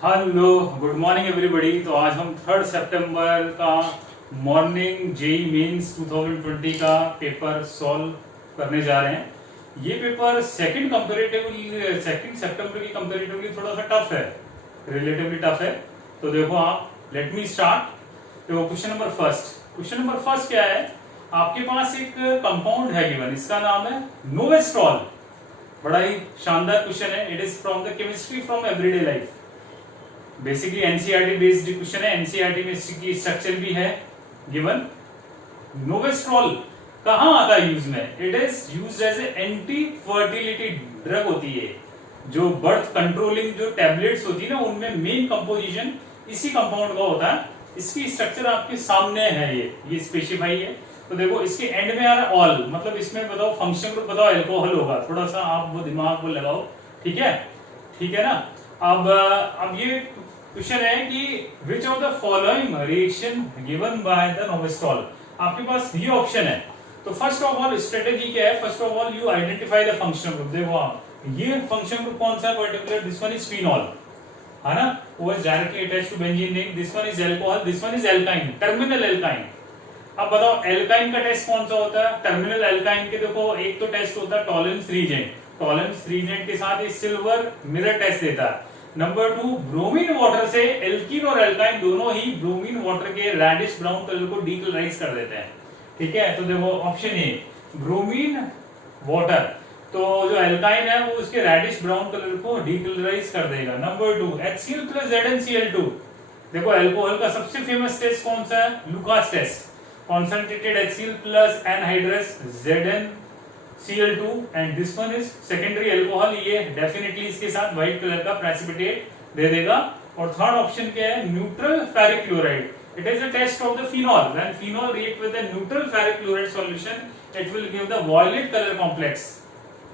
Hello, good morning everybody. तो आज हम 3 सितंबर का मॉर्निंग जेई मेंस 2020 का पेपर सॉल्व करने जा रहे हैं। ये पेपर सेकंड सितंबर की कंपैरेटिवली थोड़ा सा टफ है, रिलेटिवली टफ है। तो देखो आप, लेट मी स्टार्ट। देखो क्वेश्चन नंबर फर्स्ट क्या है, आपके पास एक कंपाउंड है गिवन, इसका नाम है नोवेस्ट्रॉल। बड़ा ही शानदार क्वेश्चन है। It is from the chemistry from everyday life. Basically NCERT based question है। एनसीईआरटी में इसकी स्ट्रक्चर भी है गिवन। नोवेस्ट्रॉल कहां आता है यूज में? It is used as a anti fertility drug होती है। जो बर्थ कंट्रोलिंग जो टैबलेट्स होती है ना, उनमें मेन कंपोजिशन इसी कंपाउंड का होता है। इसकी स्ट्रक्चर आपके सामने है, ये स्पेसिफाई है। तो देखो इसके एंड में आ रहा है ऑल, मतलब इसमें बताओ फंक्शन ग्रुप बताओ अल्कोहल होगा। थोड़ा सा आप वो दिमाग को लगाओ, ठीक है ना। अब ये क्वेश्चन है कि which of the following reaction given by the नोवेस्ट्रॉल। आपके पास ये ऑप्शन है। तो फर्स्ट ऑफ ऑल स्ट्रेटेजी क्या है? First of all you identify the functional group. देखो आप, ये फंक्शनल ग्रुप कौन सा है particular? This one is phenol, है ना। वो is directly attached to benzene ring. This one is alcohol, this one is alkyne, terminal alkyne. अब बताओ एल्काइन का टेस्ट कौन सा होता है? टर्मिनल एल्काइन के देखो एक तो टेस्ट होता है टॉलरेंस रीजेंट। टॉलरेंस रीजेंट के साथ ये सिल्वर मिरर टेस्ट देता है। नंबर 2, ब्रोमीन वाटर से एल्कीन और एल्काइन दोनों ही ब्रोमीन वाटर के रेडिश ब्राउन कलर को डीकलराइज कर देते हैं, ठीक है। तो देखो ऑप्शन ए ब्रोमीन वाटर, तो जो एल्काइन है वो उसके रेडिश ब्राउन कलर को डीकलराइज कर देगा। Number 2, HCl + ZnCl2। देखो अल्कोहल का सबसे फेमस टेस्ट कौन सा है? Lucas test. Concentrated HCl + anhydrous ZnCl2 and this one is secondary alcohol. ये डेफिनेटली इसके साथ व्हाइट कलर का प्रेसिपिटेट दे देगा। और थर्ड ऑप्शन क्या है? Neutral ferric chloride. It is a test of the phenol. When phenol react with a neutral ferric chloride solution, it will give the violet color complex.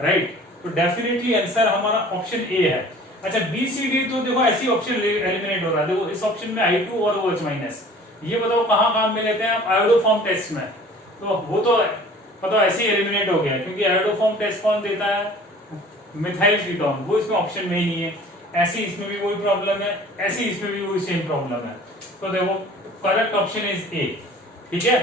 Right? तो definitely answer हमारा option A है। अच्छा B C D तो देखो ऐसी option eliminate हो रहा है। देखो इस ऑप्शन में I2 और OH-। ये बताओ कहां काम में लेते हैं आप? आयोडोफॉर्म टेस्ट में। तो वो तो पता ऐसे ही एलिमिनेट हो गया, क्योंकि आयोडोफॉर्म टेस्ट कौन देता है? Methyl ketone. वो इसमें ऑप्शन में ही नहीं है। ऐसे इसमें भी वही प्रॉब्लम है, ऐसे इसमें भी वही सेम प्रॉब्लम है। तो देखो करेक्ट ऑप्शन इज ए, ठीक है।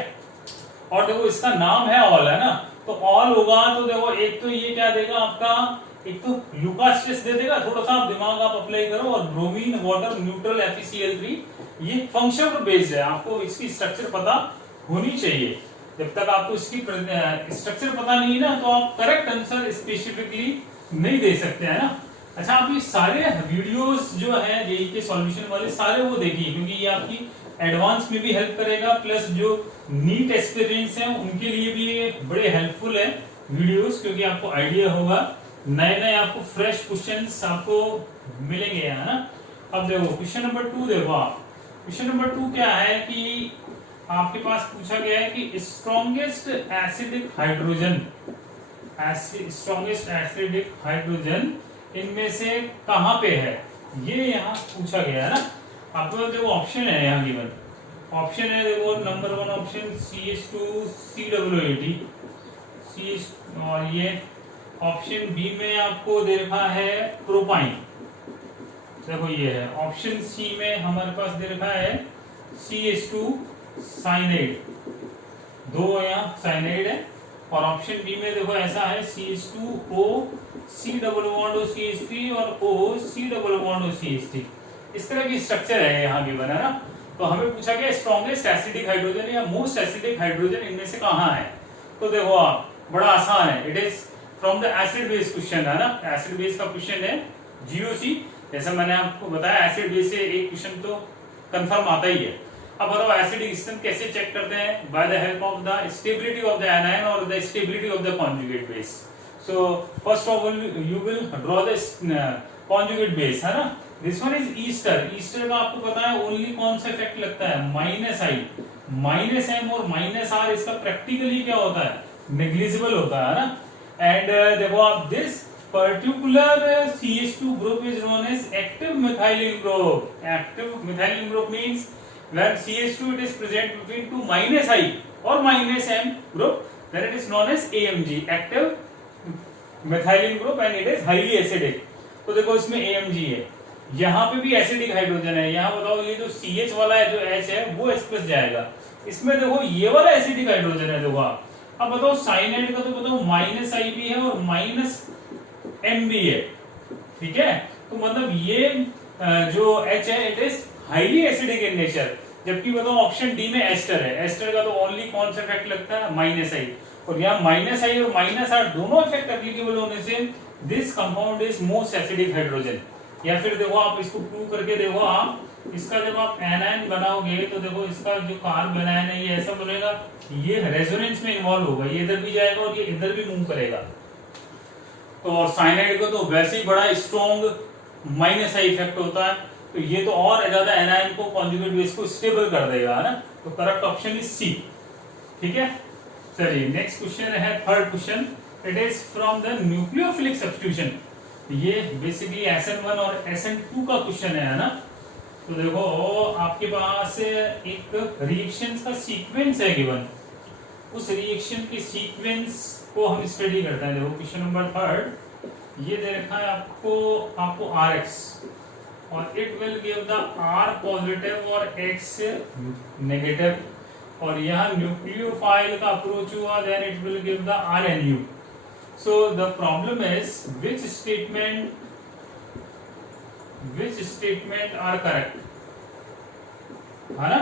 और देखो इसका नाम है ऑल, है ना। तो ऑल होगा तो देखो एक तो ये क्या देगा आपका, एक तो लुकास टेस्ट दे देगा। थोड़ा सा दिमाग आप अप्लाई करो। और ब्रोमीन वाटर न्यूट्रल FeCl3, ये फंक्शन बेस्ड है। आपको इसकी स्ट्रक्चर पता होनी चाहिए। जब तक आपको इसकी स्ट्रक्चर पता नहीं है ना, तो आप करेक्ट आंसर स्पेसिफिकली नहीं दे सकते, है ना। अच्छा आप ये सारे वीडियोस जो है जेई के सॉल्यूशन वाले सारे वो देखिए, क्योंकि ये आपकी एडवांस में भी हेल्प करेगा, प्लस जो नीट एस्पिरेंट्स हैं उनके लिए भी ये बड़े हेल्पफुल है वीडियोस, क्योंकि आपको आइडिया होगा, नए नए आपको फ्रेश क्वेश्चंस आपको मिलेंगे, है ना। अब देखो क्वेश्चन नंबर 2 देखो आप। क्वेश्चन नंबर 2 क्या है कि आपके पास पूछा गया है कि स्ट्रॉन्गेस्ट एसिडिक हाइड्रोजन इनमें से कहां पे है, ये यहाँ पूछा गया है ना। आपके पास देखो ऑप्शन है यहाँ गिवन। ऑप्शन है देखो नंबर 1 ऑप्शन CH2COO80 और ये ऑप्शन बी में आपको दे रखा है प्रोपाइन। देखो ये है। ऑप्शन सी में हमारे पास दे रखा है CH2 साइनाइड, दो यहाँ साइनाइड है। और ऑप्शन बी में देखो ऐसा है CH2O C++CH3 और O C++CH3। इस तरह की स्ट्रक्चर है यहाँ गिवन, है ना। तो हमें पूछा गया स्ट्रॉन्गेस्ट एसिडिक हाइड्रोजन या मोस्ट एसिडिक हाइड्रोजन इनमें से कहाँ है। तो देखो आप, बड़ा आसान है। It is from the acid base question, है ना। एसिड बेस का क्वेश्चन है GOC। जैसा मैंने आपको बताया एसिड बेस से एक क्वेश्चन तो कंफर्म आता ही है। अब बताओ एसिडिक स्ट्रेंथ कैसे चेक करते हैं? By the help of the stability of the anion और the stability of the conjugate base. So first of all you will draw the conjugate base, है ना। This one is ester. Ester का आपको पता है only कौन सा effect लगता है? -I -M और -R। इसका प्रैक्टिकली क्या होता है? नेग्लिजिबल होता है ना। एंड देखो आप, this particular CH2 group is known as active methylene group. Active methylene group means when CH2 it is present between two -I or -M group, then it is known as AMG, active methylene group, and it is highly acidic. तो देखो इसमें AMG है, यहाँ पे भी acidic hydrogen है। यहाँ बताओ ये जो CH वाला है, जो H है वो H प्लस जाएगा। इसमें देखो ये वाला एसिडिक हाइड्रोजन है, देखो आप। अब बताओ साइनाइड का तो बताओ -I भी है और -M भी है, ठीक है। तो मतलब ये जो H है it is highly acidic in nature. जबकि बताओ ऑप्शन डी में एस्टर है। एस्टर का तो ओनली कौन सा इफेक्ट लगता है, -I, और यहाँ -I और -R दोनों इफेक्ट एप्लीकेबल होने से this compound is most acidic hydrogen. या फिर देखो आप इसको प्रूव करके देखो आप, इसका जब आप एनायन बनाओगे तो देखो इसका जो कार्बन आयन है ये ऐसा बनेगा, ये रेजोनेंस में इन्वॉल्व होगा, ये इधर भी जाएगा और ये इधर भी मूव करेगा। तो और साइनाइड को तो वैसे ही बड़ा स्ट्रॉन्ग -I इफेक्ट होता है, तो ये तो और ज्यादा एनायन को कॉन्जुगेट बेस को स्टेबल कर देगा, है ना। तो करेक्ट ऑप्शन इज सी, ठीक है। चलिए नेक्स्ट क्वेश्चन है, third question. It is from the nucleophilic substitution. ये बेसिकली SN1 और SN2 का क्वेश्चन है ना। तो देखो आपके पास एक रिएक्शन का सीक्वेंस है गिवन, उस रिएक्शन के सीक्वेंस को हम स्टडी करते हैं। देखो क्वेश्चन नंबर थर्ड, ये दे रखा है आपको RX और it will give the R positive और X नेगेटिव, और यहाँ न्यूक्लियोफाइल का अप्रोच हुआ, then it will give the RNU। So the problem is which statement are correct, है ना।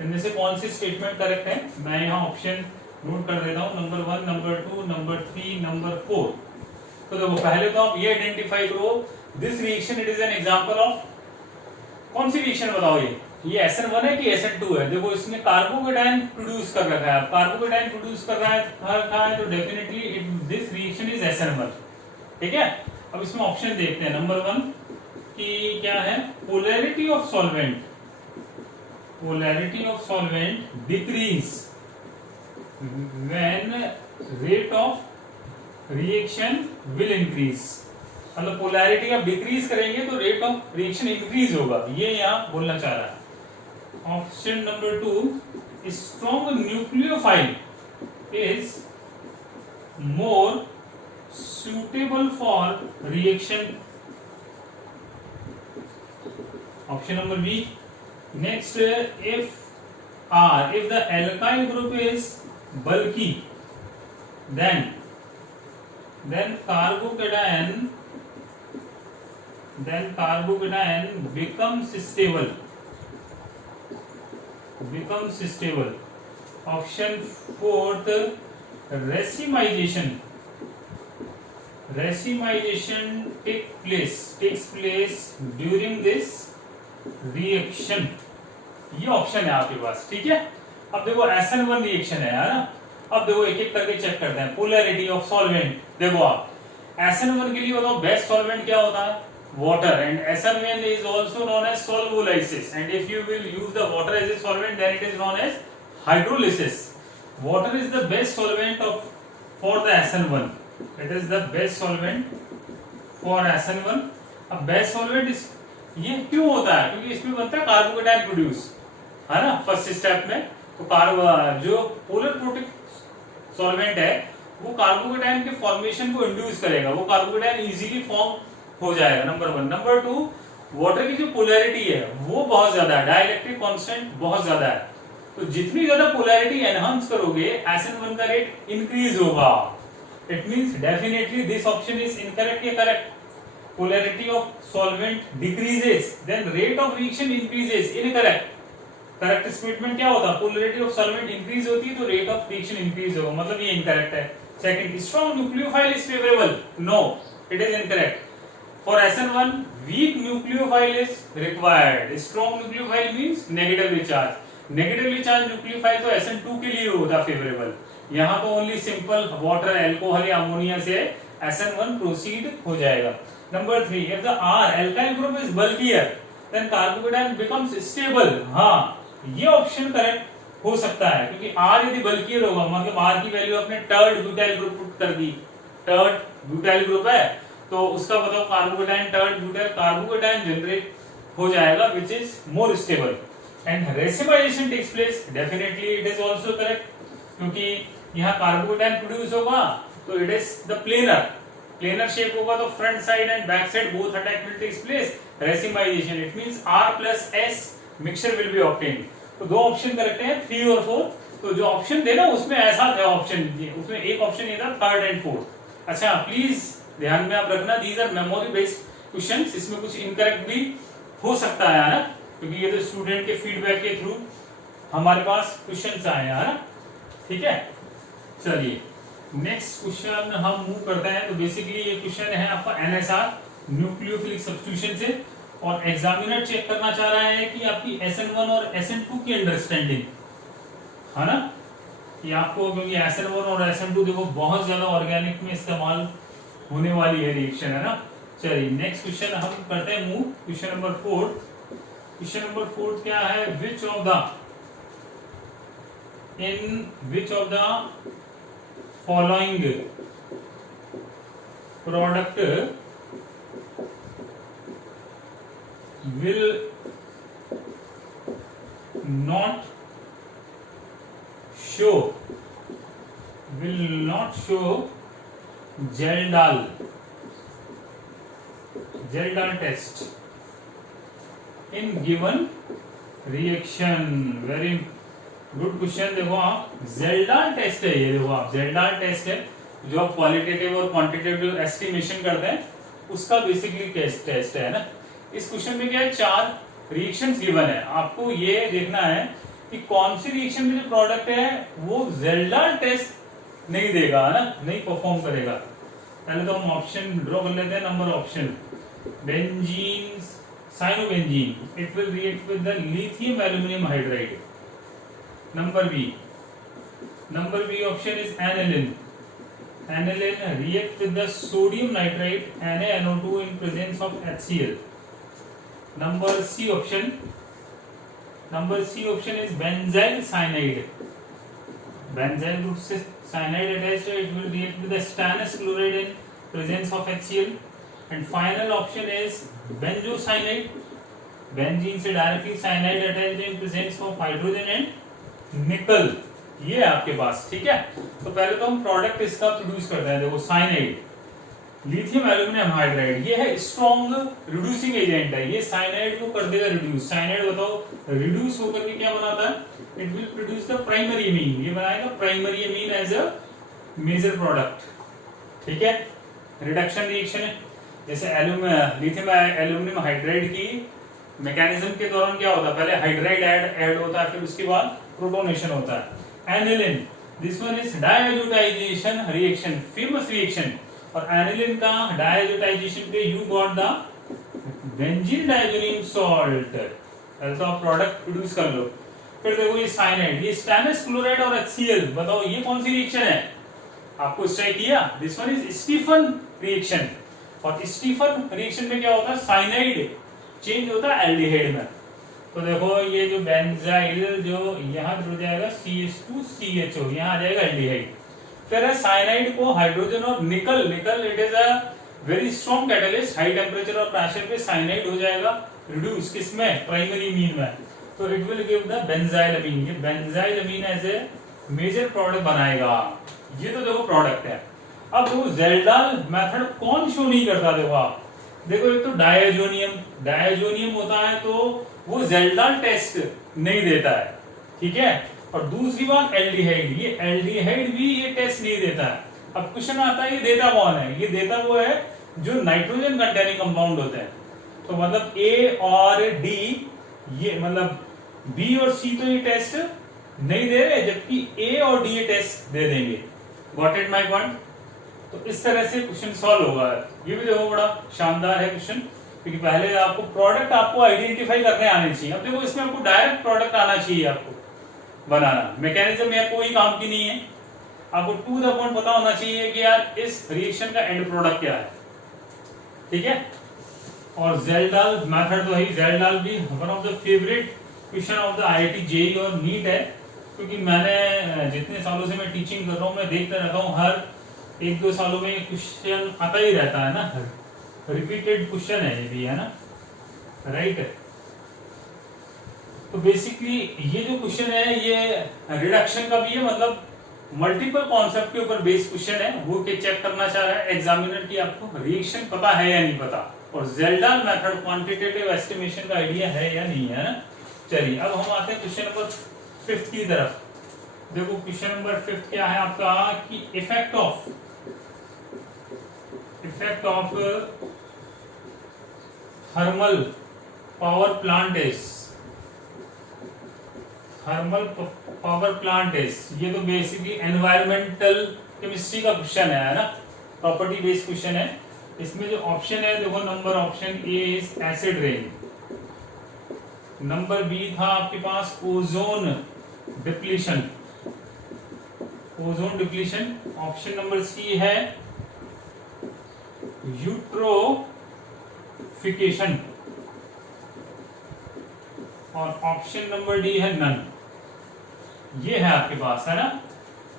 इनमें से कौन सी स्टेटमेंट करेक्ट है, मैं यहाँ ऑप्शन नोट कर देता हूँ, नंबर 1, नंबर 2, नंबर 3, नंबर 4। तो देखो पहले तो आप ये आइडेंटिफाई करो, this reaction it is an example of, कौन सी रिएक्शन बताओ, ये SN1 है कि SN2 है। देखो इसमें कार्बोकेटायन प्रोड्यूस कर रखा है, कार्बोकेटायन प्रोड्यूस कर रहा है तो definitely this reaction is SN1, ठीक है। अब इसमें ऑप्शन देखते हैं। नंबर 1 की क्या है, polarity of solvent, polarity of solvent decrease when rate of reaction will increase. मतलब पोलैरिटी आप डिक्रीज करेंगे तो रेट ऑफ रिएक्शन इंक्रीज होगा, ये यहाँ बोलना चाह रहा है। Option number 2, strong nucleophile is more suitable for reaction. Option number B. Next, if the alkyl group is bulky, then carbocation becomes stable. Option 4th, racemization takes place during this reaction। ये option है आपके पास, ठीक है। अब देखो SN1 reaction है ना। अब देखो एक एक करके चेक करते हैं। पोलैरिटी ऑफ सॉल्वेंट, देखो आप SN1 के लिए बताओ बेस्ट सॉल्वेंट क्या होता है, water, and SN1 is also known as solubilisis, and if you will use the water as a solvent then it is known as hydrolysis। Water is the best solvent for the SN1, it is the best solvent for SN1। अब best solvent ये क्यों होता है, क्योंकि इसमें बनता है carbocation produce, है ना, फर्स्ट स्टेप में। तो जो पोलर प्रोटिक सॉल्वेंट है वो कार्बोकेटायन के फॉर्मेशन को इंड्यूस करेगा, वो कार्बोकेटायन इजीली फॉर्म हो जाएगा, नंबर 1। नंबर 2, वाटर की जो पोलैरिटी है वो बहुत ज्यादा है, डाइलेक्ट्रिक कांस्टेंट बहुत ज्यादा है, तो जितनी ज्यादा पोलैरिटी एनहांस करोगे SN1 का रेट इंक्रीज होगा। It means definitely this option is incorrect या correct. Polarity of solvent decreases then rate of reaction increases, incorrect. Correct statement क्या होता है, पोलैरिटी ऑफ सॉल्वेंट इंक्रीज होती है तो रेट ऑफ रिएक्शन इंक्रीज होगा, मतलब ये इनकरेक्ट है। Second, strong nucleophile is favourable, no it is incorrect. For SN1, weak nucleophile is required. Strong nucleophile means negatively charged. Negatively charged nucleophile तो SN2 के लिए होता फेवरेबल। यहाँ तो ओनली सिंपल वाटर, अल्कोहल या अमोनिया से SN1 proceed हो जाएगा। Number 3, if the R alkyl group is bulkier, then carbocation becomes stable। हाँ, ये ऑप्शन करेक्ट हो सकता है, क्योंकि R यदि बल्कियर होगा मतलब R की वैल्यू आपने टर्ड ब्यूटाइल ग्रुप पुट कर दी, टर्ड ब्यूटाइल ग्रुप है तो उसका बताओ carbocation tert butyl carbocation generate हो जाएगा which is more stable. And racemisation takes place, definitely it is also correct, क्योंकि यहाँ कार्बोकेटायन प्रोड्यूस होगा तो it is the planar shape होगा, तो front side and back side both attack will takes place racemisation, it means R plus S mixture will be obtained. तो दो option correct है, 3 और 4। तो जो ऑप्शन थे ना उसमें ऐसा था ऑप्शन, उसमें एक ऑप्शन ये था थर्ड एंड फोर्थ। अच्छा प्लीज ध्यान में आप रखना, these are memory based questions, इसमें कुछ इनकरेक्ट भी हो सकता है ना, क्योंकि ये तो स्टूडेंट के फीडबैक के थ्रू हमारे पास क्वेश्चंस आए हैं ना, ठीक है। चलिए नेक्स्ट क्वेश्चन हम मूव करते हैं। तो बेसिकली ये क्वेश्चन है आपका एनएसआर न्यूक्लियोफिलिक सब्स्टिट्यूशन से, और एग्जामिनर चेक करना चाह रहा है कि आपकी SN1 और SN2 की अंडरस्टैंडिंग है ना, कि आपको, क्योंकि SN1 और SN2 देखो बहुत ज्यादा ऑर्गेनिक में इस्तेमाल होने वाली है रिएक्शन, है ना। चलिए नेक्स्ट क्वेश्चन हम करते हैं move, question number 4। Question number 4 क्या है, विच of the following product will not show Geldal test in given reaction। Very good question. देखो आप, जेल्डाल टेस्ट है ये, देखो आप जेल्डाल टेस्ट है जो आप क्वालिटेटिव और क्वांटिटेटिव एस्टिमेशन करते हैं उसका बेसिकली टेस्ट है ना। इस क्वेश्चन में क्या है, 4 रिएक्शंस गिवन है, आपको ये देखना है कि कौन सी रिएक्शन में जो प्रोडक्ट है वो जेल्डाल टेस्ट नहीं देगा, है ना, नहीं परफॉर्म करेगा। पहले तो हम ऑप्शन ड्रॉ कर लेते हैं। Number option, benzene cyanobenzene, it will react with the lithium aluminium hydride. Number B option is aniline react with the sodium nitrite NaNO2 in presence of HCl। Number C option is benzyl cyanide। Benzyl group से cyanide attached है, it will react with the stannous chloride in presence of HCl। And final option is benzocyanide, benzene से directly cyanide attached in presence of hydrogen and nickel. ये है आपके पास, ठीक है। तो पहले तो हम प्रोडक्ट इसका प्रोड्यूस करते हैं। देखो साइनाइड, लिथियम एल्यूमिनियम हाइड्राइड, ये है स्ट्रॉन्ग रिड्यूसिंग एजेंट है, ये साइनाइड को कर देगा रिड्यूस। साइनाइड बताओ रिड्यूस होकर के क्या बनाता है, it will produce the primary amine, ये बनाएगा primary amine as a major product, ठीक है। रिडक्शन रिएक्शन है, जैसे लिथियम एल्यूमिनियम हाइड्राइड की मैकेनिज्म के दौरान क्या होता है, पहले हाइड्राइड ऐड होता है, फिर उसके बाद प्रोटोनेशन होता है। Aniline, this one is डायजोटाइजेशन reaction, famous reaction. और एनिलिन का डायजोटाइजेशन पे you got the benzene diazonium salt, तो आप प्रोडक्ट प्रोड्यूस कर लो। फिर देखो ये साइनाइड, ये स्टैनस क्लोराइड और HCl, बताओ ये कौन सी रिएक्शन है, आपको स्ट्राइक किया, this one is Stephen reaction. और स्टीफन रिएक्शन में क्या होता है, साइनाइड चेंज होता है एल्डिहाइड में। तो देखो ये जो बेंजाइल जो यहाँ जुड़ जाएगा CH2CHO, यहाँ आ जाएगा एल्डिहाइड। फिर है साइनाइड को हाइड्रोजन और nickel it is a very strong catalyst, high temperature और प्रेशर पे साइनाइड हो जाएगा रिड्यूस, किसमें, प्राइमरी अमीन में। तो it will give the benzyl amine, ये benzyl amine as a major product बनाएगा। ये तो देखो प्रोडक्ट है। अब देखो जेल्डाल मेथड कौन शो नहीं करता, देखो आप देखो, एक तो डायजोनियम होता है तो वो जेल्डाल टेस्ट नहीं देता है, ठीक है। और दूसरी बात एल्डिहाइड, ये एल्डिहाइड भी ये टेस्ट नहीं देता है। अब क्वेश्चन आता है ये देता कौन है, ये देता वो है जो नाइट्रोजन कंटेनिंग कंपाउंड होते हैं। तो मतलब A और D, ये मतलब B और C तो ये टेस्ट नहीं दे रहे, जबकि A और D ये टेस्ट दे देंगे। Got it my point. तो इस तरह से क्वेश्चन सॉल्व होगा। ये भी देखो बड़ा शानदार है क्वेश्चन, क्योंकि पहले आपको प्रोडक्ट आपको आइडेंटिफाई करने आने चाहिए। अब देखो इसमें आपको डायरेक्ट प्रोडक्ट आना चाहिए, आपको बनाना, मैकेनिज्म में कोई काम की नहीं है, आपको टू द पॉइंट पता होना चाहिए कि यार इस रिएक्शन का एंड प्रोडक्ट क्या है, ठीक है। और जेल्डाल मेथड तो है, जेल्डाल भी one of the favourite question of the IIT JEE और नीट है, क्योंकि मैंने जितने सालों से मैं टीचिंग कर रहा हूँ, मैं देखता रहता हूँ हर 1-2 सालों में क्वेश्चन आता ही रहता है ना, रिपीटेड क्वेश्चन है ये भी, है ना, राइट। तो बेसिकली ये जो क्वेश्चन है ये रिडक्शन का भी है, मतलब मल्टीपल कॉन्सेप्ट के ऊपर बेस्ड क्वेश्चन है। वो के चेक करना चाह रहा है एग्जामिनर की आपको रिएक्शन पता है या नहीं पता, और जेल्डाल मेथड क्वांटिटेटिव एस्टिमेशन का आइडिया है या नहीं है ना। चलिए अब हम आते हैं क्वेश्चन नंबर 5 की तरफ। देखो क्वेश्चन नंबर 5 क्या है आपका कि effect of thermal power plant is ये तो बेसिकली एनवायरमेंटल केमिस्ट्री का क्वेश्चन है ना, प्रॉपर्टी बेस्ड क्वेश्चन है। इसमें जो ऑप्शन है देखो, number option A is acid rain, number B था आपके पास ozone depletion, option number C है यूट्रोफिकेशन और ऑप्शन नंबर डी है नन। ये है आपके पास है ना।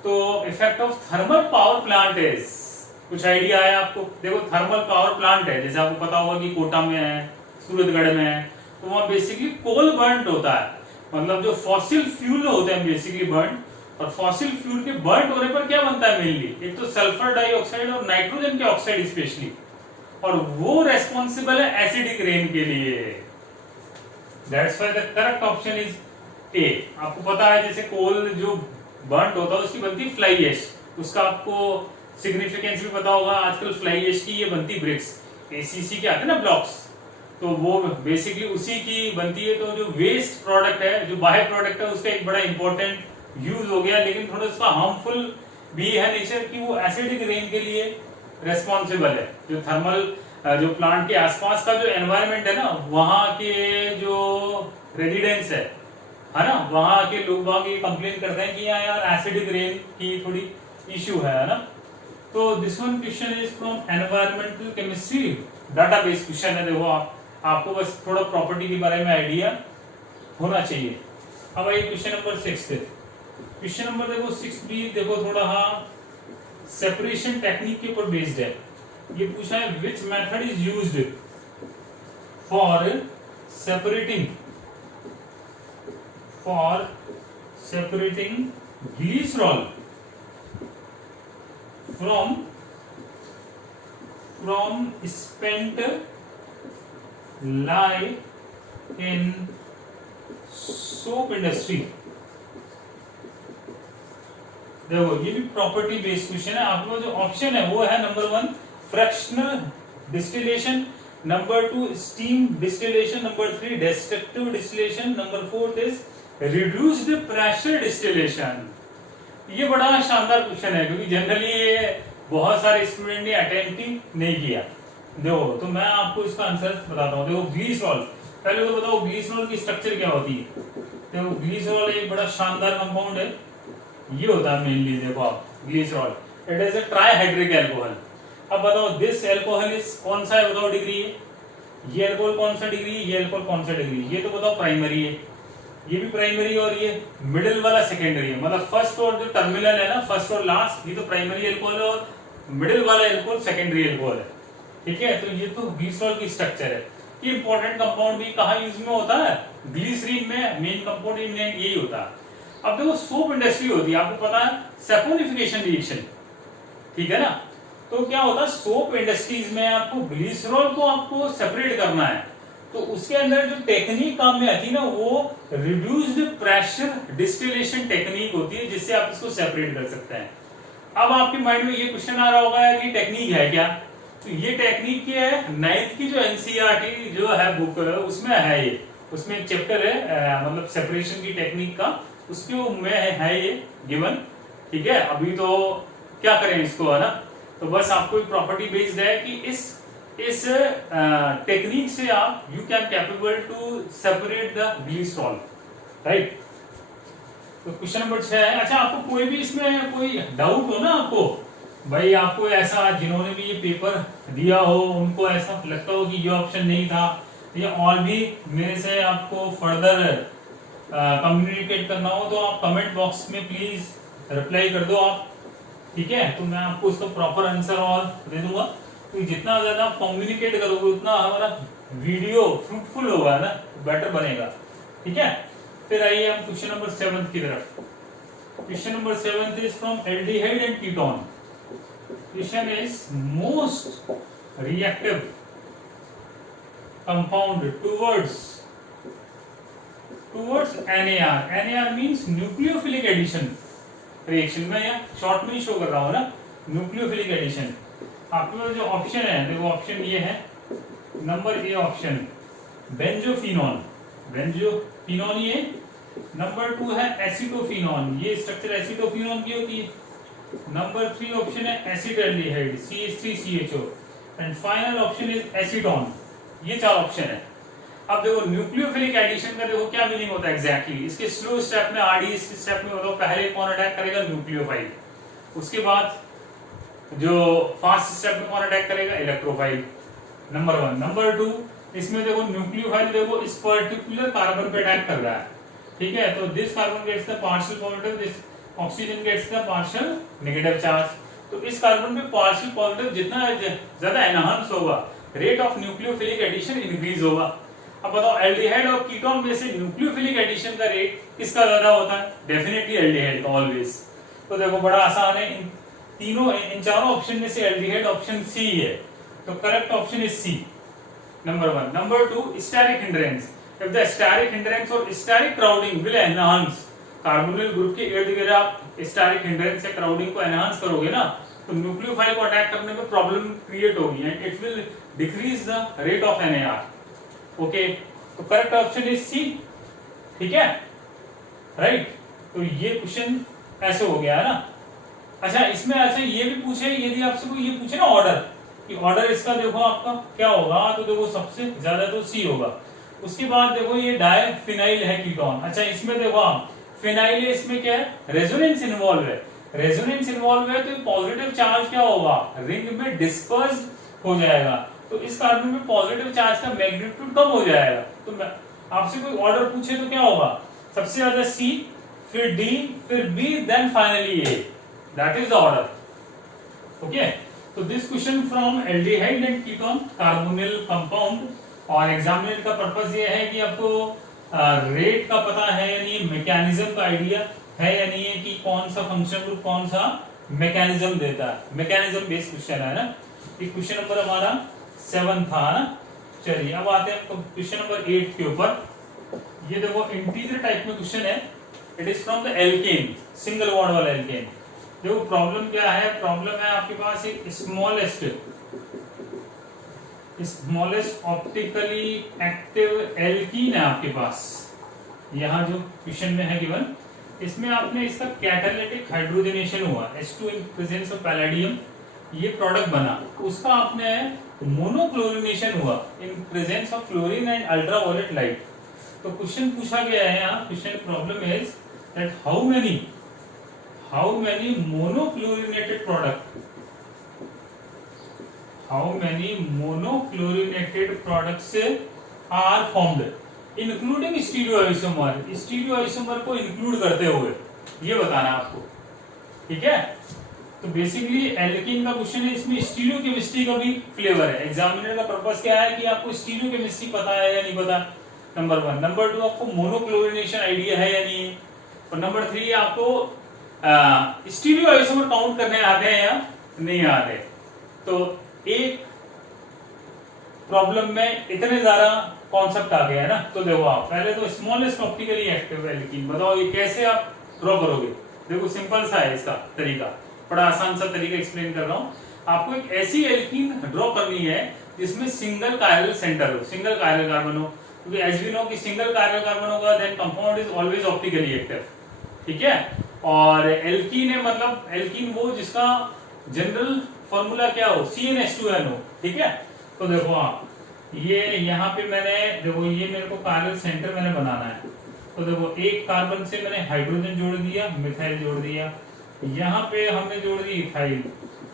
तो effect of thermal power plant is, कुछ आइडिया है आपको। देखो थर्मल पावर प्लांट है, जैसे आपको पता होगा कि कोटा में है, सूरतगढ़ में है, तो वहां बेसिकली कोल बर्न होता है, मतलब जो फॉसिल फ्यूल होते हैं बेसिकली बर्न। और फॉसिल फ्यूल के बर्न होने पर क्या बनता है मेनली, एक तो सल्फर डाइऑक्साइड और नाइट्रोजन के ऑक्साइड स्पेशली, और वो रेस्पॉन्सिबल है एसिडिक रेन के लिए। That's why the correct option is a. आपको पता है जैसे कोल जो बर्न होता है उसकी बनती फ्लाई एश, उसका आपको सिग्निफिकेंस भी पता होगा। आजकल फ्लाई एश की ये बनती ब्रिक्स, एसीसी के आते हैं ना ब्लॉक्स, तो वो बेसिकली उसी की बनती है। तो जो वेस्ट प्रोडक्ट है, जो बाहर प्रोडक्ट है, उसका एक बड़ा इंपॉर्टेंट यूज हो गया, लेकिन थोड़ा सा हार्मफुल भी है नेचर की, वो एसिडिक रेन के लिए रेस्पॉन्सिबल है। जो थर्मल जो प्लांट के आसपास का जो एनवायरनमेंट है ना, वहां के जो रेजिडेंट्स है ना, वहां के लोग बाग ये कंप्लेन करते हैं कि यार एसिडिक रेन की थोड़ी इश्यू है ना। तो this one question is from environmental chemistry, database question है। देखो आपको बस थोड़ा प्रॉपर्टी के बारे में आइडिया होना चाहिए। अब आइए क्वेश्चन नंबर 6 पे। क्वेश्चन नंबर देखो 6 भी देखो थोड़ा सेपरेशन टेक्निक के ऊपर बेस्ड है। ये पूछा है which method is used for separating glycerol from spent lye in soap industry। देखो ये भी प्रॉपर्टी बेस्ड क्वेश्चन है। आपको जो ऑप्शन है वो है number 1 fractional distillation, number 2 steam distillation, number 3 destructive distillation, number 4 is reduced pressure distillation. ये बड़ा शानदार क्वेश्चन है क्योंकि जनरली ये बहुत सारे स्टूडेंट ने अटेम्प्ट ही नहीं किया। देखो तो मैं आपको इसका आंसर बताता हूँ। देखो ग्लिसरॉल, पहले तो बताओ ग्लिसरॉल की स्ट्रक्चर क्या होती है। देखो ग्लिसरॉल एक बड़ा शानदार कंपाउंड है, ये होता है मेनली। देखो आप glycerol, it is a trihydric alcohol. अब बताओ दिस अल्कोहल इज कौन सा है, बताओ डिग्री है। ये अल्कोहल कौन सा डिग्री है, ये अल्कोहल कौन सा डिग्री है, ये तो बताओ प्राइमरी है, ये भी प्राइमरी, और ये मिडिल वाला सेकेंडरी है। मतलब फर्स्ट और जो टर्मिनल है ना, फर्स्ट और लास्ट, ये तो प्राइमरी अल्कोहल है, और मिडिल वाला अल्कोहल सेकेंडरी अल्कोहल है। ठीक है, तो ये तो ग्लिसरॉल की स्ट्रक्चर है। ये इंपॉर्टेंट कंपाउंड भी कहाँ यूज में होता है, ग्लिसरीन में, मेन कंपाउंड यही होता है। अब देखो सोप इंडस्ट्री होती है, आपको पता है सैपोनिफिकेशन रिएक्शन, ठीक है ना। तो क्या होता है सोप इंडस्ट्रीज में आपको ग्लिसरॉल को आपको सेपरेट करना है, तो उसके अंदर जो टेक्निक काम में आती है ना, वो रिड्यूस्ड प्रेशर डिस्टिलेशन टेक्निक होती है, जिससे आप इसको सेपरेट कर सकते हैं। अब आपके माइंड में ये क्वेश्चन आ रहा होगा यार ये टेक्निक है क्या, तो ये टेक्निक क्या है, 9th की जो एनसीईआरटी जो है बुक उसमें है ये, उसमें एक चैप्टर है मतलब सेपरेशन की टेक्निक का, उसके में है ये गिवन। ठीक है, अभी तो क्या करें इसको, है ना। तो बस आपको एक प्रॉपर्टी बेस्ड है कि इस टेक्निक से आप you can capable to separate the glycerol, right. तो क्वेश्चन नंबर 6 है। अच्छा आपको कोई भी इसमें कोई डाउट हो ना, आपको भाई आपको ऐसा जिन्होंने भी ये पेपर दिया हो उनको ऐसा लगता हो कि ये ऑप्शन नहीं था, या और भी मेरे से आपको फर्दर कम्युनिकेट करना हो, तो आप कमेंट बॉक्स में प्लीज रिप्लाई कर दो आप, ठीक है। तो मैं आपको इसका प्रॉपर आंसर और दे दूंगा। तो जितना ज्यादा आप कम्युनिकेट करोगे उतना हमारा वीडियो फ्रूटफुल होगा ना, बेटर बनेगा, ठीक है। फिर आइए हम क्वेश्चन नंबर 7 की तरफ। Question number 7 is from aldehyde and ketone. Question is most reactive compound towards NAR. NAR means nucleophilic addition reaction में, या शॉर्ट में ही शो कर रहा हूं ना, न्यूक्लियोफिलिक एडिशन। आपके पास जो ऑप्शन है, देखो ऑप्शन ये है, नंबर ए ऑप्शन बेंजोफिनॉन ये, नंबर 2 है एसिटोफिनॉन, ये स्ट्रक्चर एसिटोफिनॉन की होती है। नंबर 3 ऑप्शन है acetaldehyde CH3CHO, and final option is acetone. ये 4 ऑप्शन है। अब देखो न्यूक्लियोफिलिक एडिशन का देखो क्या मीनिंग होता है एग्जैक्टली। इसके स्लो स्टेप में RD स्टेप में बताओ, पहले कौन अटैक करेगा, न्यूक्लियोफाइल। उसके बाद जो फास्ट स्टेप में कौन अटैक करेगा, इलेक्ट्रोफाइल, नंबर 1। नंबर 2 इसमें देखो न्यूक्लियोफाइल देखो इस पर्टिकुलर कार्बन पे अटैक कर रहा है, ठीक है। तो this carbon gets the partial positive, this oxygen gets the partial negative charge. तो इस कार्बन पे पार्शियल पॉजिटिव जितना ज्यादा एनहांस होगा, rate of nucleophilic addition increase होगा। अब बताओ एल्डिहाइड और कीटोन में से न्यूक्लियोफिलिक एडिशन का रेट किसका ज्यादा होता है, डेफिनेटली एल्डिहाइड का, ऑलवेज। तो देखो बड़ा आसान है, इन चारों ऑप्शन में से एल्डिहाइड ऑप्शन सी है, तो correct option is C, number 1। Number 2 steric hindrance, if the steric hindrance और steric crowding will enhance, carbonyl group के इर्द गिर्द आप स्टेरिक हिंड्रेंस या क्राउडिंग को एनहांस करोगे ना, तो न्यूक्लियोफाइल को अटैक करने में प्रॉब्लम क्रिएट होगी and it will decrease the rate of NAR। Okay, तो करेक्ट ऑप्शन इज सी, ठीक है, राइट। तो ये क्वेश्चन ऐसे हो गया है ना। अच्छा, इसमें अच्छा ये भी पूछे, यदि आपसे कोई ये पूछे ना ऑर्डर, कि ऑर्डर इसका देखो आपका क्या होगा, तो देखो सबसे ज्यादा तो सी होगा। उसके बाद देखो ये डायफिनाइल है कीटोन। अच्छा, इसमें देखो आप फिनाइल है, इसमें क्या है, रेजोनेंस इन्वॉल्व है। रेजोनेंस इन्वॉल्व है तो पॉजिटिव चार्ज क्या होगा, रिंग में डिस्पर्स हो जाएगा। तो इस कार्बन में पॉजिटिव चार्ज का मैग्नीट्यूड कम हो जाएगा। तो आपसे कोई ऑर्डर पूछे तो क्या होगा, सबसे ज्यादा सी, फिर डी, फिर B, then finally A, that is the order. Okay, तो this question from aldehyde and ketone carbonyl compound, और एग्जामिनर का पर्पस ये है कि आपको रेट का पता है या नहीं, मैकेनिज्म का आइडिया है या नहीं है, कि कौन सा फंक्शन ग्रुप कौन सा मैकेनिज्म देता है। मैकेनिज्म बेस्ड क्वेश्चन है ना। ये क्वेश्चन नंबर हमारा 7 था ना। चलिए अब आते हैं क्वेश्चन नंबर 8 के ऊपर। ये देखो इंटीजर टाइप में क्वेश्चन है, it is from the alkene, single bond वाला एल्केन। देखो प्रॉब्लम क्या है, प्रॉब्लम है आपके पास एक स्मॉलेस्ट ऑप्टिकली एक्टिव एल्कीन है आपके पास, यहाँ जो क्वेश्चन में है गिवन। इसमें आपने इसका कैटालिटिक हाइड्रोजनेशन हुआ, H2 in presence of palladium, ये प्रोडक्ट बना, उसका आपने मोनोक्लोरिनेशन हुआ in presence of chlorine and ultraviolet light. तो क्वेश्चन पूछा गया है यहाँ, question problem is that how many monochlorinated product, how many monochlorinated products are formed including stereoisomer, stereoisomer को इंक्लूड करते हुए, ये बताना आपको, ठीक है। तो बेसिकली एल्कीन का क्वेश्चन है, इसमें स्टीरियोकेमिस्ट्री का भी फ्लेवर है। एग्जामिनर का पर्पस क्या है कि आपको स्टीरियोकेमिस्ट्री पता है या नहीं पता, नंबर 1। नंबर 2 आपको मोनोक्लोरिनेशन आइडिया है या नहीं है, और नंबर 3 आपको स्टीरियोआइसोमर काउंट करने आते हैं या नहीं आते। तो एक प्रॉब्लम में इतने ज्यादा कॉन्सेप्ट आ गया है ना। तो देखो आप पहले तो स्मॉलेस्ट ऑप्टिकली एक्टिव एल्कीन बताओ, ये कैसे आप ड्रॉ करोगे। देखो सिंपल सा है इसका तरीका, बड़ा आसान सा तरीका एक्सप्लेन कर रहा हूं आपको। एक ऐसी एल्कीन ड्रॉ करनी है जिसमें सिंगल कायरल सेंटर हो, सिंगल कायरल कार्बन हो, क्योंकि एज वी नो कि सिंगल कायरल कार्बन होगा then compound is always optically active, ठीक है। और एल्कीन है मतलब एल्कीन वो जिसका जनरल फॉर्मूला क्या हो, CnH2n, ठीक है। तो देखो आप ये यहाँ पे मैंने देखो ये मेरे को कायरल सेंटर मैंने बनाना है। तो देखो एक कार्बन से मैंने हाइड्रोजन जोड़ दिया, मिथाइल जोड़ दिया, यहाँ पे हमने जोड़ दी इथाइल,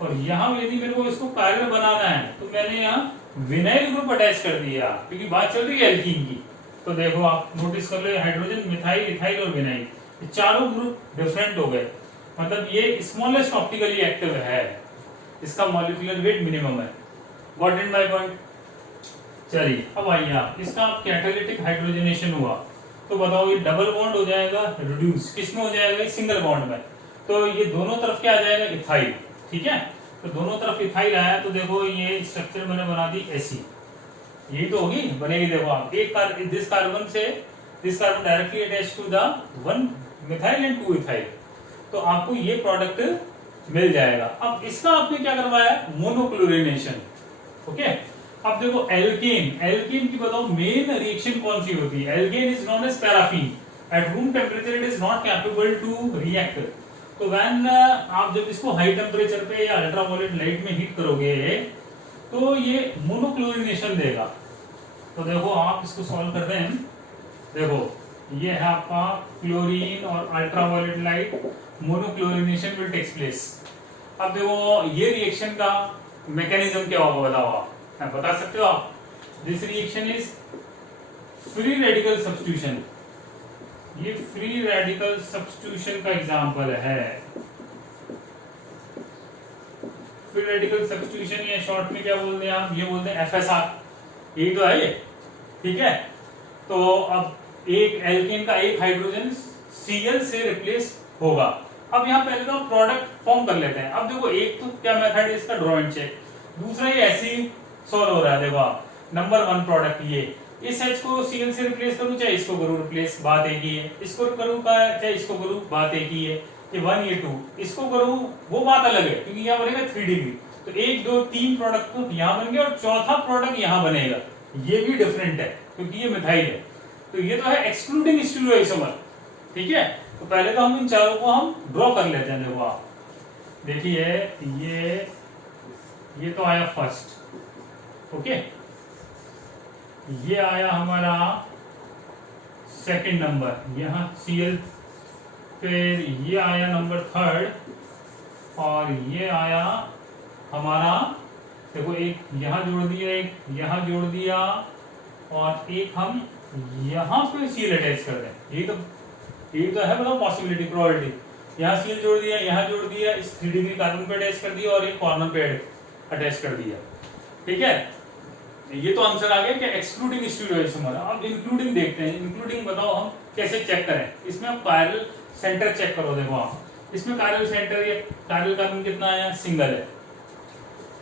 और यहाँ यदि मेरे को इसको कायरल बनाना है तो मैंने यहाँ विनाइल ग्रुप अटैच कर दिया, क्योंकि बात चल रही है एल्कीन की। तो देखो आप नोटिस कर लो, हाइड्रोजन, मिथाइल, इथाइल और विनाइल, चारों ग्रुप डिफरेंट हो गए, मतलब ये स्मॉलेस्ट ऑप्टिकली एक्टिव है, इसका मॉलिक्यूलर वेट मिनिमम है। Got it my point. चलिए अब आइए आप, इसका कैटालिटिक हाइड्रोजनेशन हुआ, तो बताओ ये डबल बॉन्ड हो जाएगा रिड्यूस, किसमें हो जाएगा, सिंगल बॉन्ड में। तो ये दोनों तरफ क्या आ जाएगा, इथाइल, ठीक है। तो दोनों तरफ इथाइल आया, तो देखो ये स्ट्रक्चर मैंने बना दी ऐसी, यही तो होगी, बनेगी। देखो आप एक this carbon directly attach to the one methyl and two ethyl, तो आपको ये प्रोडक्ट मिल जाएगा। अब इसका आपने क्या करवाया, मोनोक्लोरिनेशन। ओके, अब देखो एल्केन की बताओ मेन रिएक्शन कौन सी होती है। Alkane is known as paraffin, at room temperature it is not capable to react. तो व्हेन आप जब इसको हाई टेम्परेचर पे या अल्ट्रावायलेट लाइट में हीट करोगे तो ये मोनोक्लोरिनेशन देगा। तो देखो आप इसको सॉल्व करते हैं, देखो ये है आपका क्लोरीन और ultraviolet light, monochlorination will takes place. अब देखो ये रिएक्शन का मैकेनिज्म क्या होगा बताओ आप, बता सकते हो आप। This reaction is free radical substitution, ये फ्री रेडिकल सब्स्टिट्यूशन का एग्जांपल है। फ्री रेडिकल सब्स्टिट्यूशन या शॉर्ट में क्या बोलते हैं आप, ये बोलते हैं FSR, यही तो है ये, ठीक है। तो अब एक एल्केन का एक हाइड्रोजन Cl से रिप्लेस होगा। अब यहाँ पहले तो प्रोडक्ट फॉर्म कर लेते हैं। अब देखो एक तो क्या मेथड है इसका, ड्रॉ एंड चेक। दूसरा ये ऐसे ही सॉल्व हो रहा है। देखो आप नंबर 1 प्रोडक्ट ये, इस H को Cl से रिप्लेस करूं चाहे इसको करूं रिप्लेस, बात एक ही है। इसको करूं चाहे इसको करूं, बात एक ही है। ये 1 ये 2, इसको करूं वो बात अलग है, क्योंकि यहाँ बनेगा 3 डिग्री। तो 1 2 3 प्रोडक्ट तो यहाँ बन गया और चौथा प्रोडक्ट यहाँ बनेगा, ये भी डिफरेंट है क्योंकि ये मिथाइल है। तो ये तो है एक्सक्लूडिंग स्टीरियोइसोमर, ठीक है। तो पहले तो हम इन चारों को हम ड्रॉ कर लेते हैं। देखो आप देखिए ये तो आया फर्स्ट, ओके, ये आया हमारा सेकंड नंबर, यहाँ Cl, फिर ये आया नंबर 3 और ये आया हमारा, देखो एक यहाँ जोड़ दिया, एक यहाँ जोड़ दिया और एक हम यहाँ पे Cl अटैच कर दें। यही तो है मतलब पॉसिबिलिटी, प्रोबेबिलिटी। यहाँ Cl जोड़ दिया, यहाँ जोड़ दिया, इस 3 डिग्री कार्बन पे अटैच कर दिया और एक कॉर्नर पे अटैच कर दिया, ठीक है। ये तो आंसर आ गया कि एक्सक्लूडिंग स्टीरियोइसोमर। अब इंक्लूडिंग देखते हैं। इंक्लूडिंग बताओ हम कैसे चेक करें। इसमें आप कायरल सेंटर चेक करो। देखो आप इसमें कायरल सेंटर, ये कायरल कार्बन कितना आया, सिंगल है,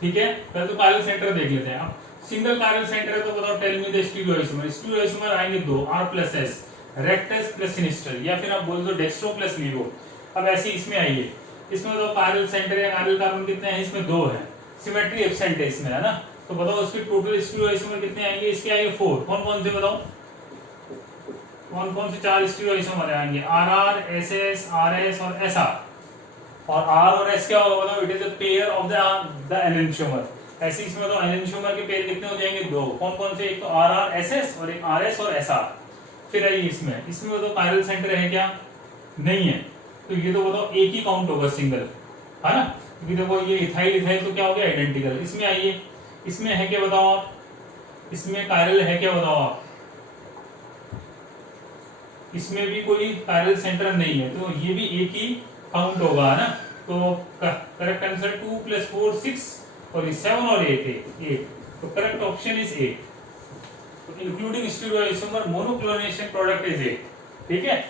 ठीक है। पहले तो कायरल सेंटर देख लेते हैं। अब सिंगल कायरल सेंटर है तो बताओ टेल मी द स्टीरियोइसोमर। स्टीरियोइसोमर आएंगे 2, R+S, रेक्टस प्लस सिनिस्टर, या फिर आप बोल दो डेक्स्ट्रो प्लस लीवो। अब ऐसे इसमें आइए, इसमें तो कायरल सेंटर या कायरल कार्बन कितने हैं, इसमें 2 है, सिमेट्री एब्सेंट है इसमें, है ना। तो बताओ उसके टोटल स्टीरियोइसोमर कितने आएंगे, इसके आएंगे 4। कौन कौन से बताओ, कौन कौन से 4 स्टीरियोइसोमर आएंगे, RR, SS, RS और SR। और R और S क्या होगा बताओ, it is a pair of the enantiomer. ऐसे इसमें तो एनेंटियोमर के पेयर कितने हो जाएंगे, 2। कौन कौन से, एक तो RR, SS और एक RS और SR। फिर आइए इसमें बताओ कायरल सेंटर है क्या, नहीं है, तो ये तो बताओ एक ही काउंट होगा, सिंगल, है ना। क्योंकि देखो ये इथाइल तो क्या हो गया, आइडेंटिकल। इसमें आइए, इसमें है क्या बताओ आप, इसमें कायरल है क्या बताओ आप, इसमें भी कोई कायरल सेंटर नहीं है, तो ये भी एक ही काउंट होगा, है ना। तो करेक्ट आंसर 2 + 4 6 और ये 7 और 8 है 8। तो करेक्ट ऑप्शन इज 8। तो इंक्लूडिंग स्टीरियोइसोमर मोनोक्लोरिनेशन प्रोडक्ट इज 8, ठीक है।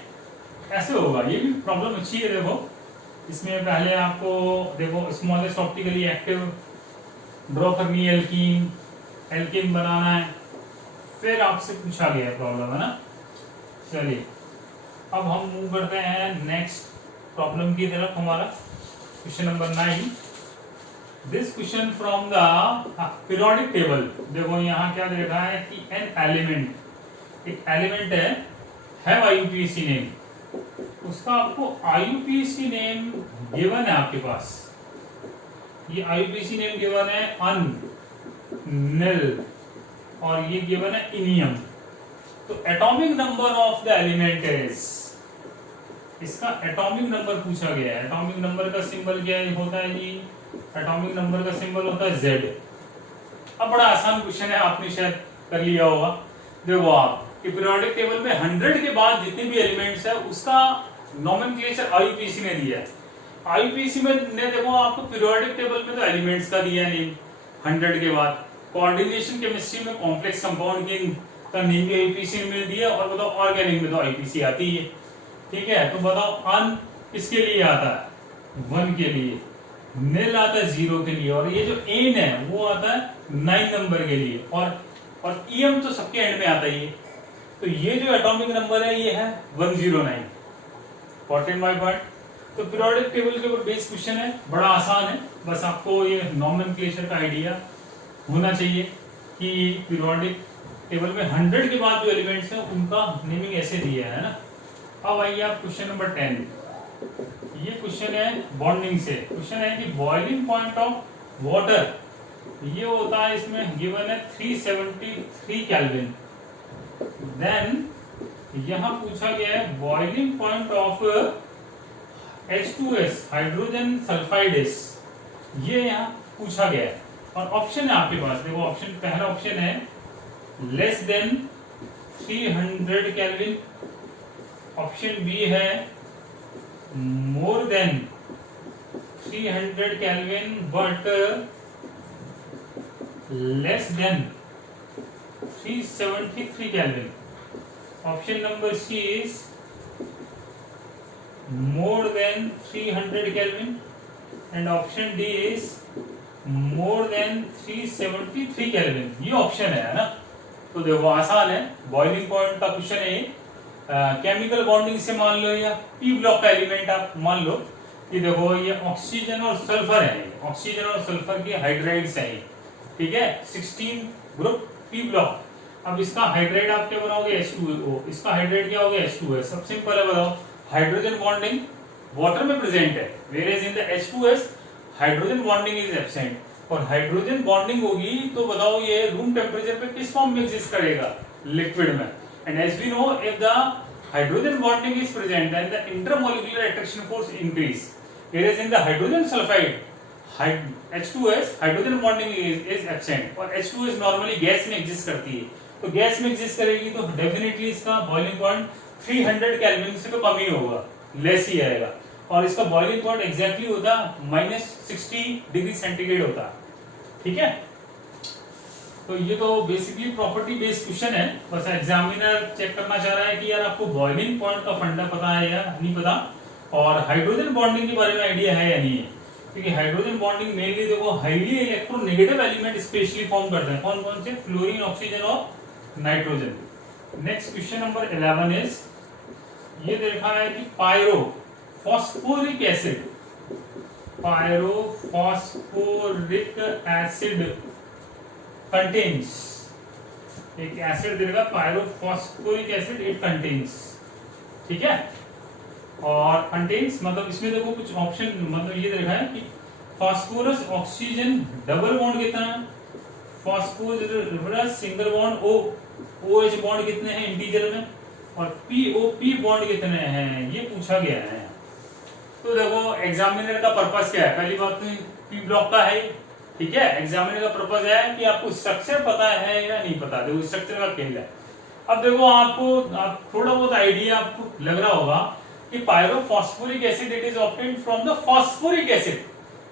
ऐसे होगा, ये भी प्रॉब्लम अच्छी है। देखो इसमें पहले आपको देखो स्मॉलेस्ट ऑप्टिकली एक्टिव ड्रॉ करनी है, एल्कीन बनाना है, फिर आपसे पूछा गया प्रॉब्लम, है ना। चलिए अब हम मूव करते हैं नेक्स्ट प्रॉब्लम की तरफ। हमारा question number 9, this question from the periodic table. देखो यहाँ क्या दे रखा है कि एन एलिमेंट, एक एलिमेंट है, हैव IUPAC नेम, उसका आपको IUPAC नेम गिवन है आपके पास। ये IUPAC नेम गिवन है अन, निल और ये गिवन है इनियम। तो atomic number of the element is, इसका एटॉमिक नंबर पूछा गया है। एटॉमिक नंबर का सिंबल क्या होता है जी, एटॉमिक नंबर का सिंबल होता है Z। अब बड़ा आसान क्वेश्चन है, आपने शायद कर लिया होगा। देखो आप कि पीरियोडिक टेबल में 100 के बाद जितने भी एलिमेंट्स है उसका नोमेनक्लेचर IUPAC ने दिया है। IUPAC में ने देखो आपको पीरियोडिक टेबल में तो एलिमेंट्स का दिया नेम 100 के बाद। कोऑर्डिनेशन केमिस्ट्री में कॉम्प्लेक्स कंपाउंड का नेम भी IUPAC में दिया, और बताओ ऑर्गेनिक में तो IUPAC आती है, ठीक है। तो बताओ अन किसके लिए आता है, 1 के लिए, निल आता है 0 के लिए, और ये जो एन है वो आता है 9 नंबर के लिए, और और EM तो सबके एंड में आता ही है। तो ये जो एटॉमिक नंबर है ये है 109। Got my point. तो पीरियोडिक टेबल के ऊपर बेस्ड क्वेश्चन है, बड़ा आसान है, बस आपको ये नॉमेनक्लेचर का आइडिया होना चाहिए कि पीरियोडिक टेबल में 100 के बाद जो एलिमेंट्स हैं उनका नेमिंग ऐसे दिया है ना। अब आइए आप क्वेश्चन नंबर 10। ये क्वेश्चन है बॉन्डिंग से। क्वेश्चन है कि बॉइलिंग पॉइंट ऑफ वाटर ये होता है, इसमें गिवन है 373 केल्विन। देन यहां पूछा गया है boiling point of H2S hydrogen sulphides, ये यहां पूछा गया है। और ऑप्शन है आपके पास, देखो ऑप्शन, पहला ऑप्शन है less than 300 kelvin, option B है more than 300 kelvin but less than 373 kelvin, option number C is more than 300 Kelvin and option D is more than 373 Kelvin। ये ऑप्शन है ना। तो देखो आसान है, बॉइलिंग पॉइंट का क्वेश्चन है। केमिकल बॉन्डिंग से मान लो या पी ब्लॉक का एलिमेंट आप मान लो कि देखो ये ऑक्सीजन और सल्फर है, ऑक्सीजन और सल्फर के हाइड्राइड्स हैं, ठीक है, 16 ग्रुप पी ब्लॉक। अब इसका हाइड्राइड आप क्या बनाओगे H2O, इसका हाइड्राइड क्या हो गया H2S। सब सिंपल है, बताओ हाइड्रोजन बॉन्डिंग वाटर में प्रेजेंट है, whereas in the H2S hydrogen bonding is absent. और हाइड्रोजन बॉन्डिंग होगी तो बताओ ये रूम टेम्परेचर पे किस फॉर्म में एग्जिस्ट करेगा, लिक्विड में। And as we know if the hydrogen bonding is present then the intermolecular attraction force increase, whereas in the hydrogen sulphide H2S hydrogen bonding is absent और H2S normally gas में exist करती है। तो gas में exist करेगी तो definitely इसका boiling point 300 kelvin से तो कम ही होगा, लेस ही आएगा। और इसका बॉइलिंग पॉइंट एग्जैक्टली होता -60 डिग्री सेंटीग्रेड होता, ठीक है। तो ये तो बेसिकली प्रॉपर्टी बेस्ड क्वेश्चन है, बस एग्जामिनर चेक करना चाह रहा है कि यार आपको बॉइलिंग पॉइंट का फंडा पता है या नहीं पता, और हाइड्रोजन बॉन्डिंग के बारे में आइडिया है या नहीं है। क्योंकि हाइड्रोजन बॉन्डिंग मेनली देखो highly electronegative element specially form करते हैं। कौन कौन से? फ्लोरीन, ऑक्सीजन और nitrogen. Next question number 11 is, ये देखा है कि pyrophosphoric acid, pyrophosphoric acid contains, एक एसिड देगा pyrophosphoric acid, it contains, ठीक है। और कंटेन्स मतलब इसमें देखो कुछ ऑप्शन, मतलब ये देखा है कि फास्फोरस ऑक्सीजन डबल बॉन्ड कितना है, phosphorus single bond O, OH bond कितने हैं इंटीजर में, और POP बॉन्ड कितने हैं, ये पूछा गया है। तो देखो एग्जामिनर का पर्पस क्या है, पहली बात तो पी ब्लॉक का है, ठीक है। एग्जामिनर का पर्पस है कि आपको स्ट्रक्चर पता है या नहीं पता, देखो स्ट्रक्चर का खेल है। अब देखो आप थोड़ा बहुत आइडिया आपको लग रहा होगा कि pyrophosphoric acid it is obtained from the phosphoric acid.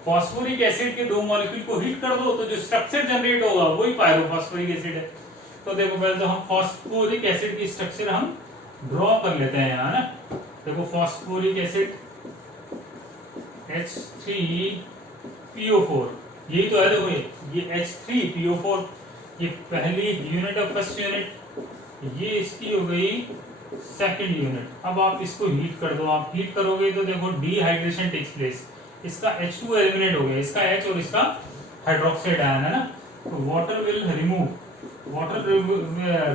Phosphoric acid के दो मॉलिक्यूल को हीट कर दो तो जो स्ट्रक्चर जनरेट होगा वही पायरोफॉस्फोरिक एसिड है। तो देखो पहले तो हम फॉस्फोरिक एसिड की स्ट्रक्चर हम ड्रॉ कर लेते हैं यहाँ ना। देखो फॉस्फोरिक एसिड H3PO4, यही तो है। देखो ये H3PO4, ये पहली यूनिट ऑफ फर्स्ट यूनिट, ये इसकी हो गई सेकंड यूनिट। अब आप इसको हीट कर दो, आप हीट करोगे तो देखो डिहाइड्रेशन टेक्स प्लेस, इसका H2 एलिमिनेट हो गया, इसका H और इसका हाइड्रोक्साइड आयन है ना। तो water will remove, water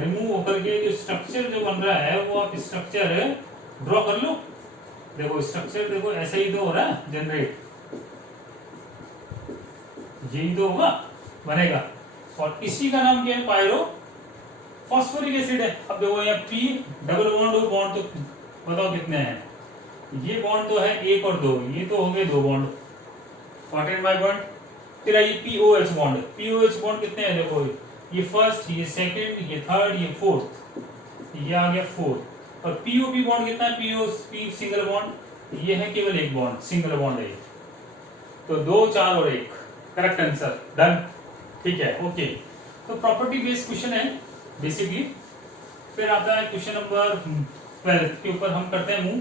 remove होकर के जो स्ट्रक्चर जो बन रहा है वो आप स्ट्रक्चर ड्रॉ कर लो। देखो स्ट्रक्चर देखो ऐसा ही तो हो रहा है जनरेट, यही तो होगा बनेगा। और इसी का नाम क्या है? पायरो फॉस्फोरिक एसिड है। अब देखो यहाँ P डबल बॉन्ड और बॉन्ड तो बताओ कितने हैं, ये बॉन्ड तो है 1 और 2, ये तो हो गए 2 बॉन्ड। कॉटेन बाय बॉन्ड तेरा ये POH बॉन्ड, POH बॉन्ड कितने हैं? देखो ये फर्स्ट, ये सेकंड, ये थर्ड, ये फोर्थ, ये आ गया 4। और POP बॉन्ड कितना है? POP सिंगल बॉन्ड, ये है केवल 1 बॉन्ड, सिंगल बॉन्ड है। तो 2, 4 और 1, करेक्ट आंसर, डन, ठीक है, ओके। तो प्रॉपर्टी बेस्ड क्वेश्चन है बेसिकली। फिर आता है क्वेश्चन नंबर 12 के ऊपर हम करते हैं मूव,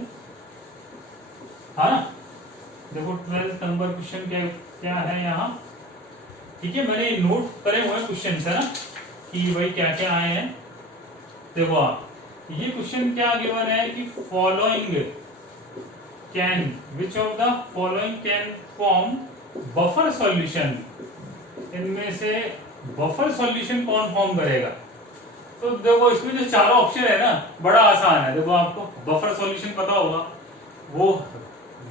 हाँ। देखो 12 नंबर क्वेश्चन क्या है यहाँ, ठीक है। मैंने नोट करे हुए क्वेश्चन है ना, कि भाई क्या क्या आए हैं। देखो आप, ये क्वेश्चन क्या गिवन है कि following can, which of the following can form buffer solution, इनमें से बफर सॉल्यूशन कौन फॉर्म करेगा। तो देखो इसमें जो चारों ऑप्शन है ना, बड़ा आसान है। देखो आपको बफर सॉल्यूशन पता होगा, वो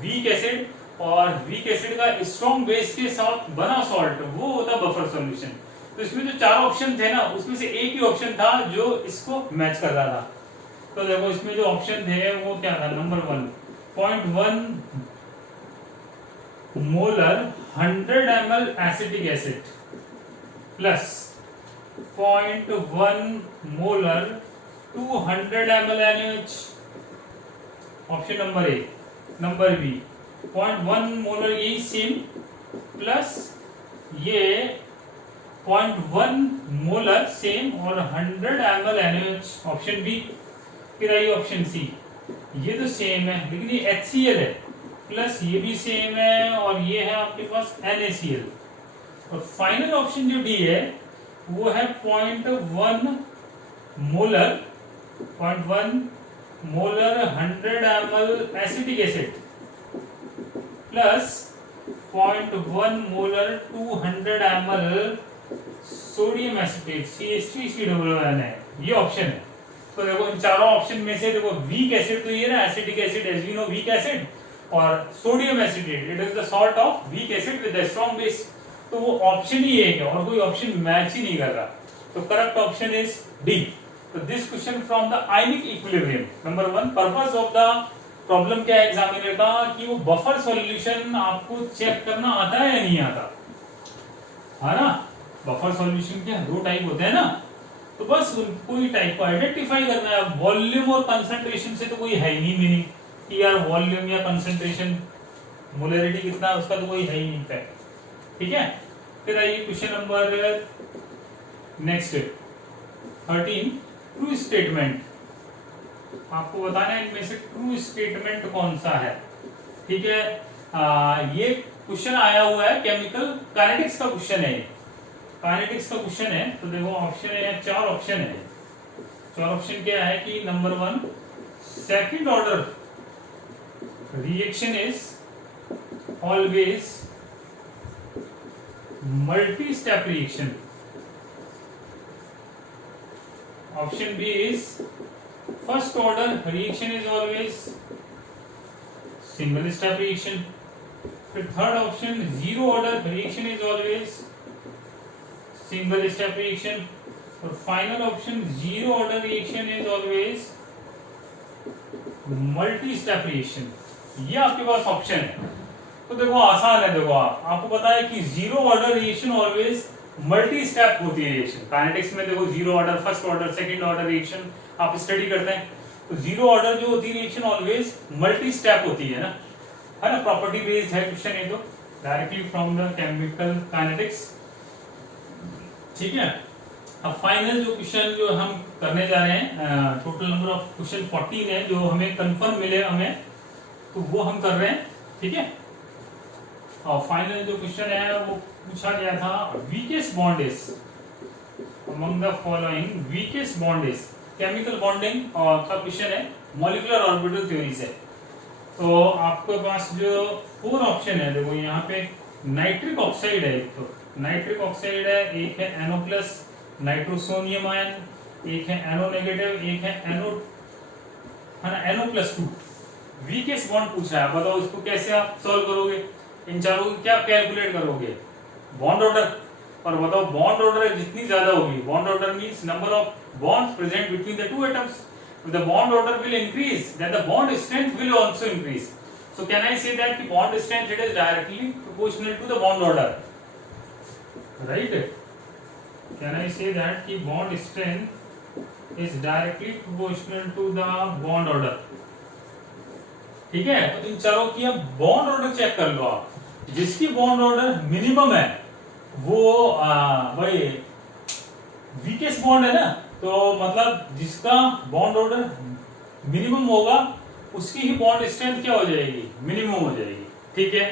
वीक एसिड और वीक एसिड का स्ट्रॉन्ग बेस के साथ बना सॉल्ट, वो होता है बफर सॉल्यूशन। तो इसमें जो चार ऑप्शन थे ना, उसमें से एक ही ऑप्शन था जो इसको मैच कर रहा था। तो देखो इसमें जो ऑप्शन थे वो क्या था, number 1 0.1 molar 100 ml acetic acid plus 0.1 molar 200 ml NaOH, option number A. Number B 0.1 molar यही सेम प्लस ये 0.1 मोलर सेम और 100 ml NaOH, ऑप्शन बी। फिर आई ऑप्शन सी, ये तो सेम है लेकिन ये HCl है, प्लस ये भी सेम है और ये है आपके पास NaCl। और फाइनल ऑप्शन जो डी है वो है 0.1 molar 100 ml acetic acid plus 0.1 molar 200 ml sodium acetate CH3COON है, ये ऑप्शन है। तो देखो इन चारों ऑप्शन में से देखो वीक एसिड तो ये ना, acetic acid as we know weak acid, और sodium acetate it is the salt of weak acid with the strong base. तो वो ऑप्शन ही एक है और कोई ऑप्शन मैच ही नहीं कर रहा। तो करेक्ट ऑप्शन इज डी। तो this question from the ionic equilibrium, number 1 purpose of the problem क्या है एग्जामिनर का, कि वो बफर सॉल्यूशन आपको चेक करना आता है या नहीं आता है ना। बफर सॉल्यूशन के दो टाइप होते हैं ना, तो बस कोई टाइप को आइडेंटिफाई करना है। वॉल्यूम और कंसंट्रेशन से तो कोई है ही नहीं मीनिंग कि यार वॉल्यूम या कंसंट्रेशन मोलरिटी कितना है उसका तो कोई है ही नहीं फैक्ट, ठीक है। फिर आइए question number next 13, true statement. आपको बताना है इनमें से ट्रू स्टेटमेंट कौन सा है, ठीक है। ये क्वेश्चन आया हुआ है केमिकल काइनेटिक्स का क्वेश्चन है, काइनेटिक्स का क्वेश्चन है। तो देखो ऑप्शन है, चार ऑप्शन है। चार ऑप्शन क्या है कि number 1 second order reaction is always multi step reaction. Option B is first order reaction is always single step reaction. फिर third option zero order reaction is always single step reaction. और final option zero order reaction is always multi step reaction. ये आपके पास option है। तो देखो आसान है, देखो आपको पता है कि zero order reaction always multi step होती है रिएक्शन। काइनेटिक्स में देखो zero order, first order, second order reaction आप स्टडी करते हैं, तो जीरो ऑर्डर जो होती है रिएक्शन ऑलवेज मल्टी स्टेप होती है ना, प्रॉपर्टी बेस्ड है क्वेश्चन ये तो, directly from the chemical kinetics, ठीक है। अब फाइनल जो क्वेश्चन जो हम करने जा रहे हैं, टोटल नंबर ऑफ क्वेश्चन 14 है जो हमें कंफर्म मिले हमें, तो वो हम कर रहे हैं, ठीक है। और फाइनल जो क्वेश्चन है वो पूछा गया था, weakest bond is among the following, weakest bond is chemical bonding का क्वेश्चन है, मॉलिक्यूलर ऑर्बिटल थ्योरी से। तो आपके पास जो 4 ऑप्शन है, देखो यहाँ पे नाइट्रिक ऑक्साइड है, एक तो नाइट्रिक ऑक्साइड है, एक है NO प्लस नाइट्रोसोनियम आयन, एक है NO नेगेटिव, एक है NO प्लस 2। वीकेस्ट बॉन्ड पूछा है, बताओ इसको कैसे आप सॉल्व करोगे, इन चारों को क्या कैलकुलेट करोगे, बॉन्ड ऑर्डर। और बताओ बॉन्ड ऑर्डर जितनी ज्यादा होगी, bond order means number of bonds present between the two atoms, if the bond order will increase then the bond strength will also increase. So can I say that the bond strength it is directly proportional to the bond order, right? Can I say that the bond strength is directly proportional to the bond order? ठीक है, तो इन चारों की अब bond order check कर लो आप, जिसकी bond order minimum है वो भाई वीकेस्ट बॉन्ड है ना, तो मतलब जिसका बॉन्ड ऑर्डर मिनिमम होगा उसकी ही बॉन्ड स्ट्रेंथ क्या हो जाएगी, मिनिमम हो जाएगी, ठीक है।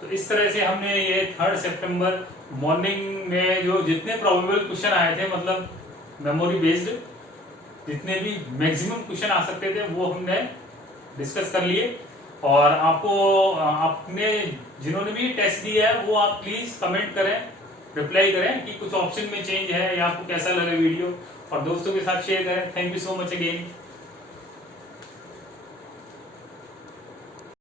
तो इस तरह से हमने ये 3 सितंबर मॉर्निंग में जो जितने प्रोबेबल क्वेश्चन आए थे, मतलब मेमोरी बेस्ड जितने भी मैक्सिमम क्वेश्चन आ सकते थे वो हमने डिस्कस कर लिए। और आपको आपने जिन्होंने भी टेस्ट दिया है वो आप प्लीज कमेंट करें, रिप्लाई करें कि कुछ ऑप्शन में चेंज है या आपको कैसा लगा वीडियो, और दोस्तों के साथ शेयर करें। Thank you so much again.